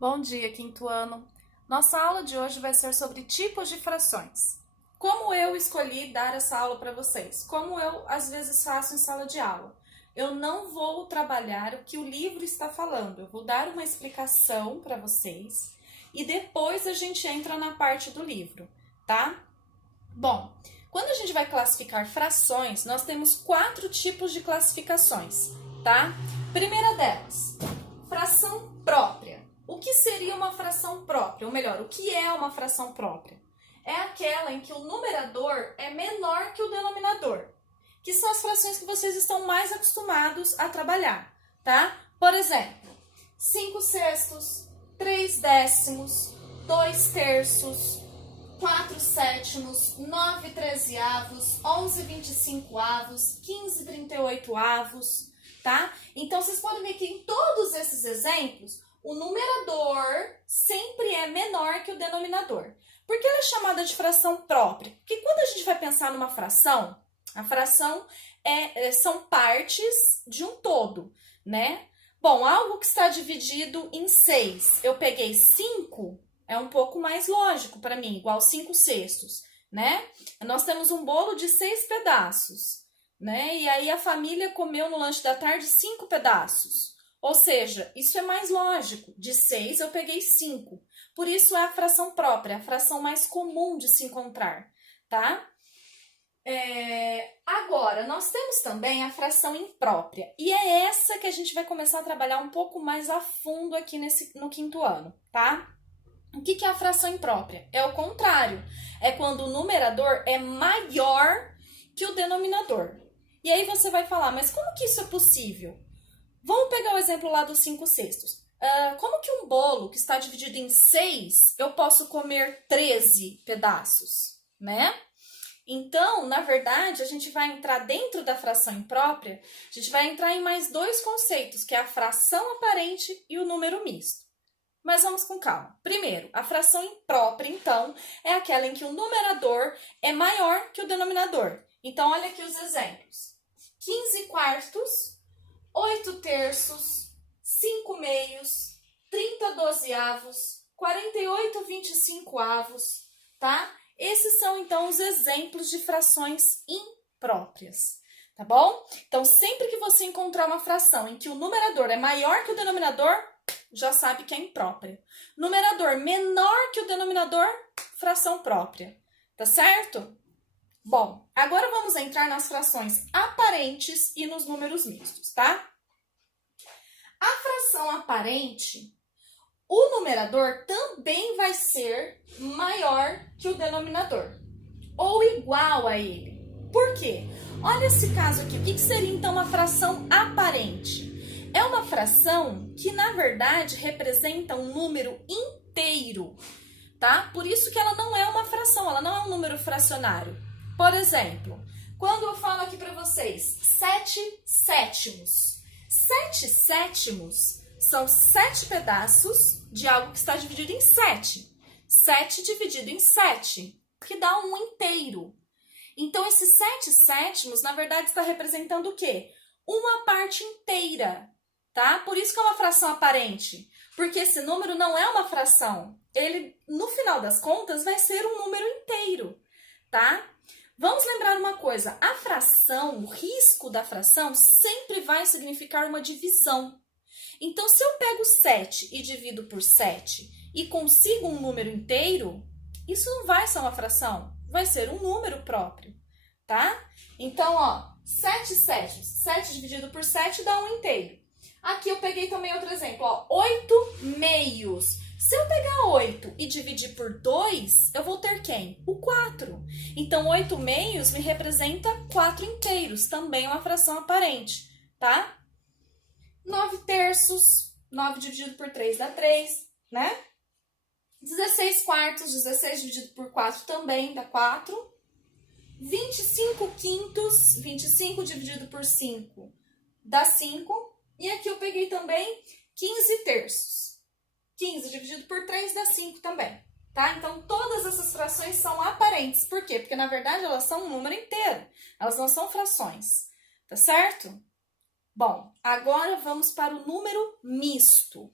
Bom dia, quinto ano. Nossa aula de hoje vai ser sobre tipos de frações. Como eu escolhi dar essa aula para vocês? Como eu às vezes faço em sala de aula? Eu não vou trabalhar o que o livro está falando. Eu vou dar uma explicação para vocês e depois a gente entra na parte do livro, tá? Bom, quando a gente vai classificar frações, nós temos 4 tipos de classificações, tá? Primeira delas, fração própria. O que seria uma fração própria? Ou melhor, o que é uma fração própria? É aquela em que o numerador é menor que o denominador, que são as frações que vocês estão mais acostumados a trabalhar, tá? Por exemplo, 5 sextos, 3 décimos, 2 terços, 4 sétimos, 9 trezeavos, 11 25avos, 15 38avos, tá? Então, vocês podem ver que em todos esses exemplos, o numerador sempre é menor que o denominador. Por que ela é chamada de fração própria? Porque quando a gente vai pensar numa fração, a fração são partes de um todo, né? Bom, algo que está dividido em 6, eu peguei 5, é um pouco mais lógico para mim, igual 5 sextos, né? Nós temos um bolo de 6 pedaços, né? E aí a família comeu no lanche da tarde 5 pedaços. Ou seja, isso é mais lógico. De 6 eu peguei 5. Por isso é a fração própria, a fração mais comum de se encontrar, tá? Agora, nós temos também a fração imprópria. E é essa que a gente vai começar a trabalhar um pouco mais a fundo aqui no quinto ano, tá? O que é a fração imprópria? É o contrário. É quando o numerador é maior que o denominador. E aí você vai falar, mas como que isso é possível? Vamos pegar o exemplo lá dos 5 sextos. Como que um bolo que está dividido em 6, eu posso comer 13 pedaços, né? Então, na verdade, a gente vai entrar dentro da fração imprópria, a gente vai entrar em mais 2 conceitos, que é a fração aparente e o número misto. Mas vamos com calma. Primeiro, a fração imprópria, então, é aquela em que o numerador é maior que o denominador. Então, olha aqui os exemplos. 15 quartos, 8 terços, 5 meios, 30 dozeavos, 48 25avos, tá? Esses são, então, os exemplos de frações impróprias, tá bom? Então, sempre que você encontrar uma fração em que o numerador é maior que o denominador, já sabe que é imprópria. Numerador menor que o denominador, fração própria, tá certo? Bom, agora vamos entrar nas frações aparentes e nos números mistos, tá? A fração aparente, o numerador também vai ser maior que o denominador, ou igual a ele. Por quê? Olha esse caso aqui. O que seria então uma fração aparente? É uma fração que, na verdade, representa um número inteiro, tá? Por isso que ela não é uma fração, ela não é um número fracionário. Por exemplo, quando eu falo aqui para vocês 7 sétimos. 7 sétimos são 7 pedaços de algo que está dividido em 7. 7 dividido em 7, que dá um inteiro. Então, esses 7 sétimos, na verdade, está representando o quê? Uma parte inteira, tá? Por isso que é uma fração aparente, porque esse número não é uma fração. Ele, no final das contas, vai ser um número inteiro, tá? Vamos lembrar uma coisa, a fração, o risco da fração sempre vai significar uma divisão. Então, se eu pego 7 e divido por 7 e consigo um número inteiro, isso não vai ser uma fração, vai ser um número próprio, tá? Então, ó, 7 sétimos, 7 dividido por 7 dá um inteiro. Aqui eu peguei também outro exemplo, ó, 8 meios. Se eu pegar 8 e dividir por 2, eu vou ter quem? O 4. Então, 8 meios me representa 4 inteiros, também é uma fração aparente, tá? 9 terços, 9 dividido por 3 dá 3, né? 16 quartos, 16 dividido por 4 também dá 4. 25 quintos, 25 dividido por 5 dá 5. E aqui eu peguei também 15 terços. 15 dividido por 3 dá 5 também, tá? Então, todas essas frações são aparentes. Por quê? Porque, na verdade, elas são um número inteiro. Elas não são frações, tá certo? Bom, agora vamos para o número misto.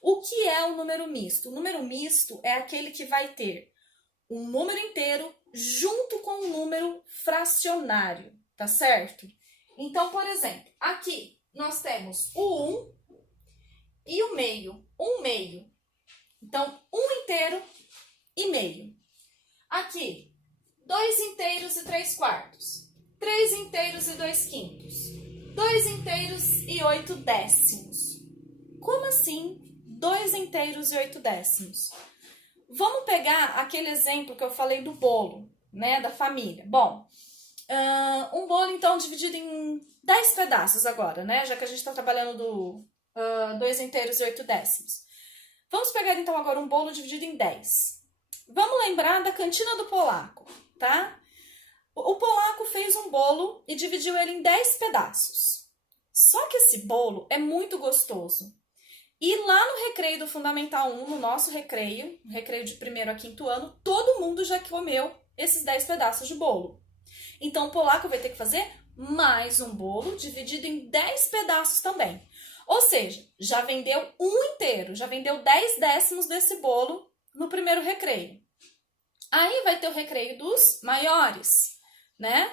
O que é o número misto? O número misto é aquele que vai ter um número inteiro junto com um número fracionário, tá certo? Então, por exemplo, aqui nós temos o 1 e o meio, 1 meio. Então, 1 inteiro e meio. Aqui, 2 inteiros e 3 quartos, 3 inteiros e 2 quintos, 2 inteiros e 8 décimos. Como assim 2 inteiros e 8 décimos? Vamos pegar aquele exemplo que eu falei do bolo, né, da família. Bom, um bolo, então, dividido em 10 pedaços agora, né, já que a gente está trabalhando do 2 inteiros e 8 décimos. Vamos pegar, então, agora um bolo dividido em 10. Vamos lembrar da cantina do polaco, tá? O polaco fez um bolo e dividiu ele em 10 pedaços. Só que esse bolo é muito gostoso. E lá no recreio do Fundamental 1, no nosso recreio de 1º a 5º ano, todo mundo já comeu esses 10 pedaços de bolo. Então, o polaco vai ter que fazer mais um bolo dividido em 10 pedaços também. Ou seja, já vendeu um inteiro, já vendeu 10 décimos desse bolo no primeiro recreio. Aí vai ter o recreio dos maiores, né?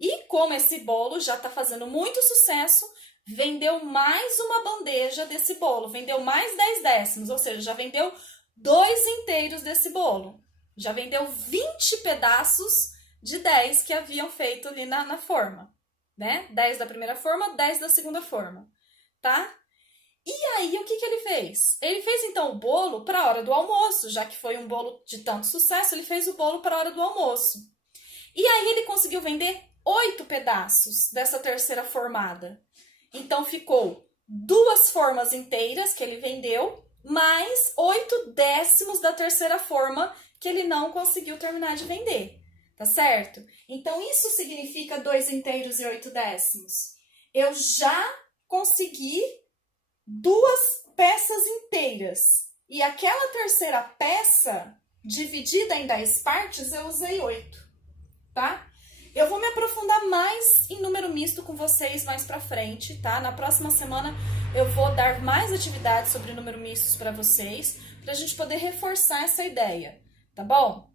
E como esse bolo já está fazendo muito sucesso, vendeu mais uma bandeja desse bolo, vendeu mais 10 décimos, ou seja, já vendeu 2 inteiros desse bolo. Já vendeu 20 pedaços de 10 que haviam feito ali na forma, né? 10 da primeira forma, 10 da segunda forma, tá? E aí, o que ele fez? Ele fez, então, o bolo para a hora do almoço, já que foi um bolo de tanto sucesso, ele fez o bolo para a hora do almoço. E aí, ele conseguiu vender 8 pedaços dessa terceira formada. Então, ficou 2 formas inteiras que ele vendeu, mais 8 décimos da terceira forma que ele não conseguiu terminar de vender, tá certo? Então, isso significa 2 inteiros e 8 décimos. Eu já consegui 2 peças inteiras. E aquela terceira peça, dividida em 10 partes, eu usei 8, tá? Eu vou me aprofundar mais em número misto com vocês mais pra frente, tá? Na próxima semana eu vou dar mais atividades sobre número mistos para vocês, pra gente poder reforçar essa ideia, tá bom?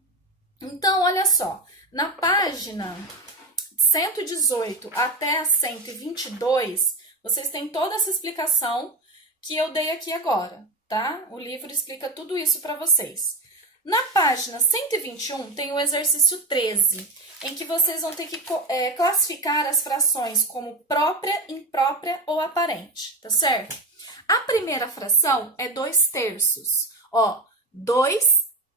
Então, olha só, na página 118 até a 122, vocês têm toda essa explicação que eu dei aqui agora, tá? O livro explica tudo isso para vocês. Na página 121 tem o exercício 13, em que vocês vão ter que classificar as frações como própria, imprópria ou aparente, tá certo? A primeira fração é 2 terços. Ó, 2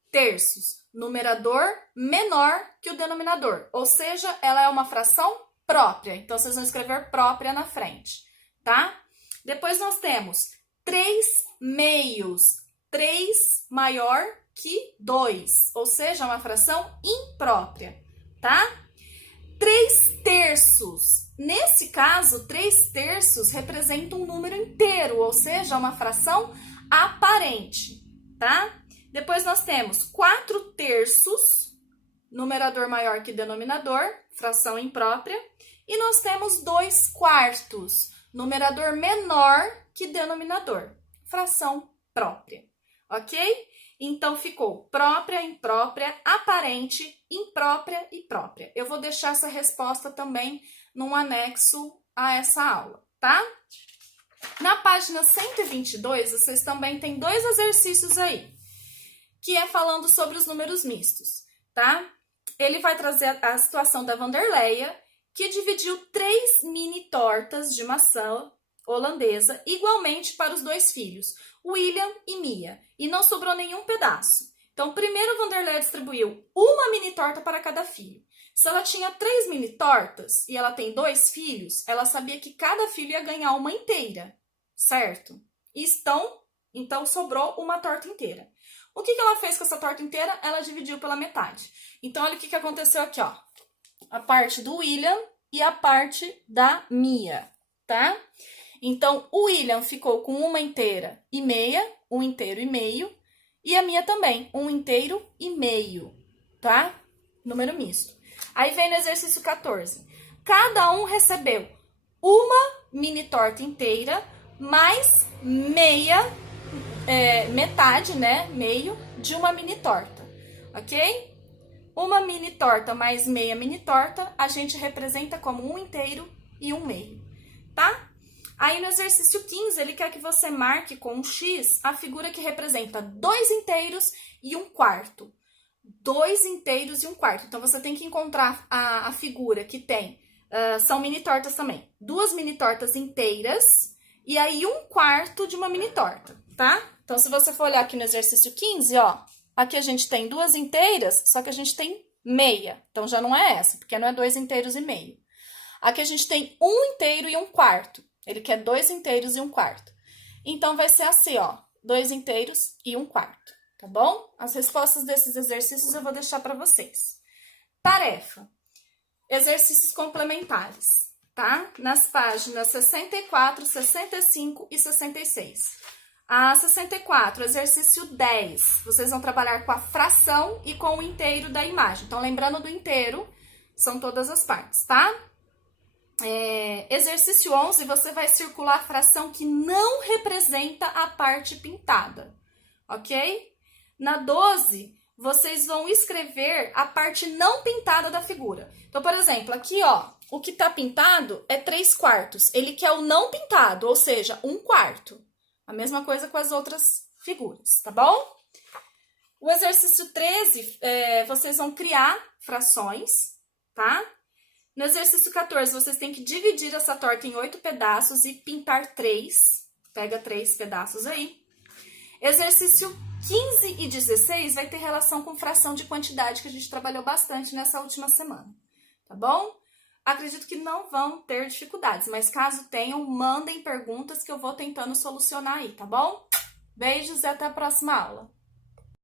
terços, numerador menor que o denominador, ou seja, ela é uma fração própria. Então, vocês vão escrever própria na frente, tá? Depois nós temos 3 meios, 3 maior que 2, ou seja, uma fração imprópria, tá? 3 terços. Nesse caso, 3 terços representa um número inteiro, ou seja, uma fração aparente, tá? Depois nós temos 4 terços, numerador maior que denominador, fração imprópria. E nós temos 2 quartos, numerador menor que denominador, fração própria, ok? Então, ficou própria, imprópria, aparente, imprópria e própria. Eu vou deixar essa resposta também num anexo a essa aula, tá? Na página 122, vocês também têm 2 exercícios aí, que é falando sobre os números mistos, tá? Ele vai trazer a situação da Vanderleia, que dividiu 3 mini tortas de maçã holandesa igualmente para os 2 filhos, William e Mia, e não sobrou nenhum pedaço. Então, primeiro Vanderleia distribuiu uma mini torta para cada filho. Se ela tinha 3 mini tortas e ela tem 2 filhos, ela sabia que cada filho ia ganhar uma inteira, certo? Então sobrou uma torta inteira. O que ela fez com essa torta inteira? Ela dividiu pela metade. Então, olha o que aconteceu aqui, ó. A parte do William e a parte da Mia, tá? Então, o William ficou com uma inteira e meia, um inteiro e meio, e a Mia também, um inteiro e meio, tá? Número misto. Aí vem no exercício 14. Cada um recebeu uma mini torta inteira, mais meia metade, né, meio, de uma mini torta, ok? Uma mini torta mais meia mini torta, a gente representa como um inteiro e um meio, tá? Aí no exercício 15, ele quer que você marque com um X a figura que representa 2 inteiros e 1/4. 2 inteiros e 1/4. Então, você tem que encontrar a figura que tem, são mini tortas também, 2 mini tortas inteiras e aí 1/4 de uma mini torta, tá? Então, se você for olhar aqui no exercício 15, ó, aqui a gente tem 2 inteiras, só que a gente tem meia. Então, já não é essa, porque não é 2 inteiros e meio. Aqui a gente tem 1 inteiro e 1/4. Ele quer 2 inteiros e 1/4. Então, vai ser assim, ó, 2 inteiros e 1/4, tá bom? As respostas desses exercícios eu vou deixar para vocês. Tarefa. Exercícios complementares, tá? Nas páginas 64, 65 e 66. A 64, exercício 10. Vocês vão trabalhar com a fração e com o inteiro da imagem. Então, lembrando do inteiro, são todas as partes, tá? Exercício 11, você vai circular a fração que não representa a parte pintada, ok? Na 12, vocês vão escrever a parte não pintada da figura. Então, por exemplo, aqui, ó, o que tá pintado é 3/4. Ele quer o não pintado, ou seja, 1/4. A mesma coisa com as outras figuras, tá bom? O exercício 13, vocês vão criar frações, tá? No exercício 14, vocês têm que dividir essa torta em 8 pedaços e pintar 3. Pega 3 pedaços aí. Exercício 15 e 16 vai ter relação com fração de quantidade, que a gente trabalhou bastante nessa última semana, tá bom? Acredito que não vão ter dificuldades, mas caso tenham, mandem perguntas que eu vou tentando solucionar aí, tá bom? Beijos e até a próxima aula.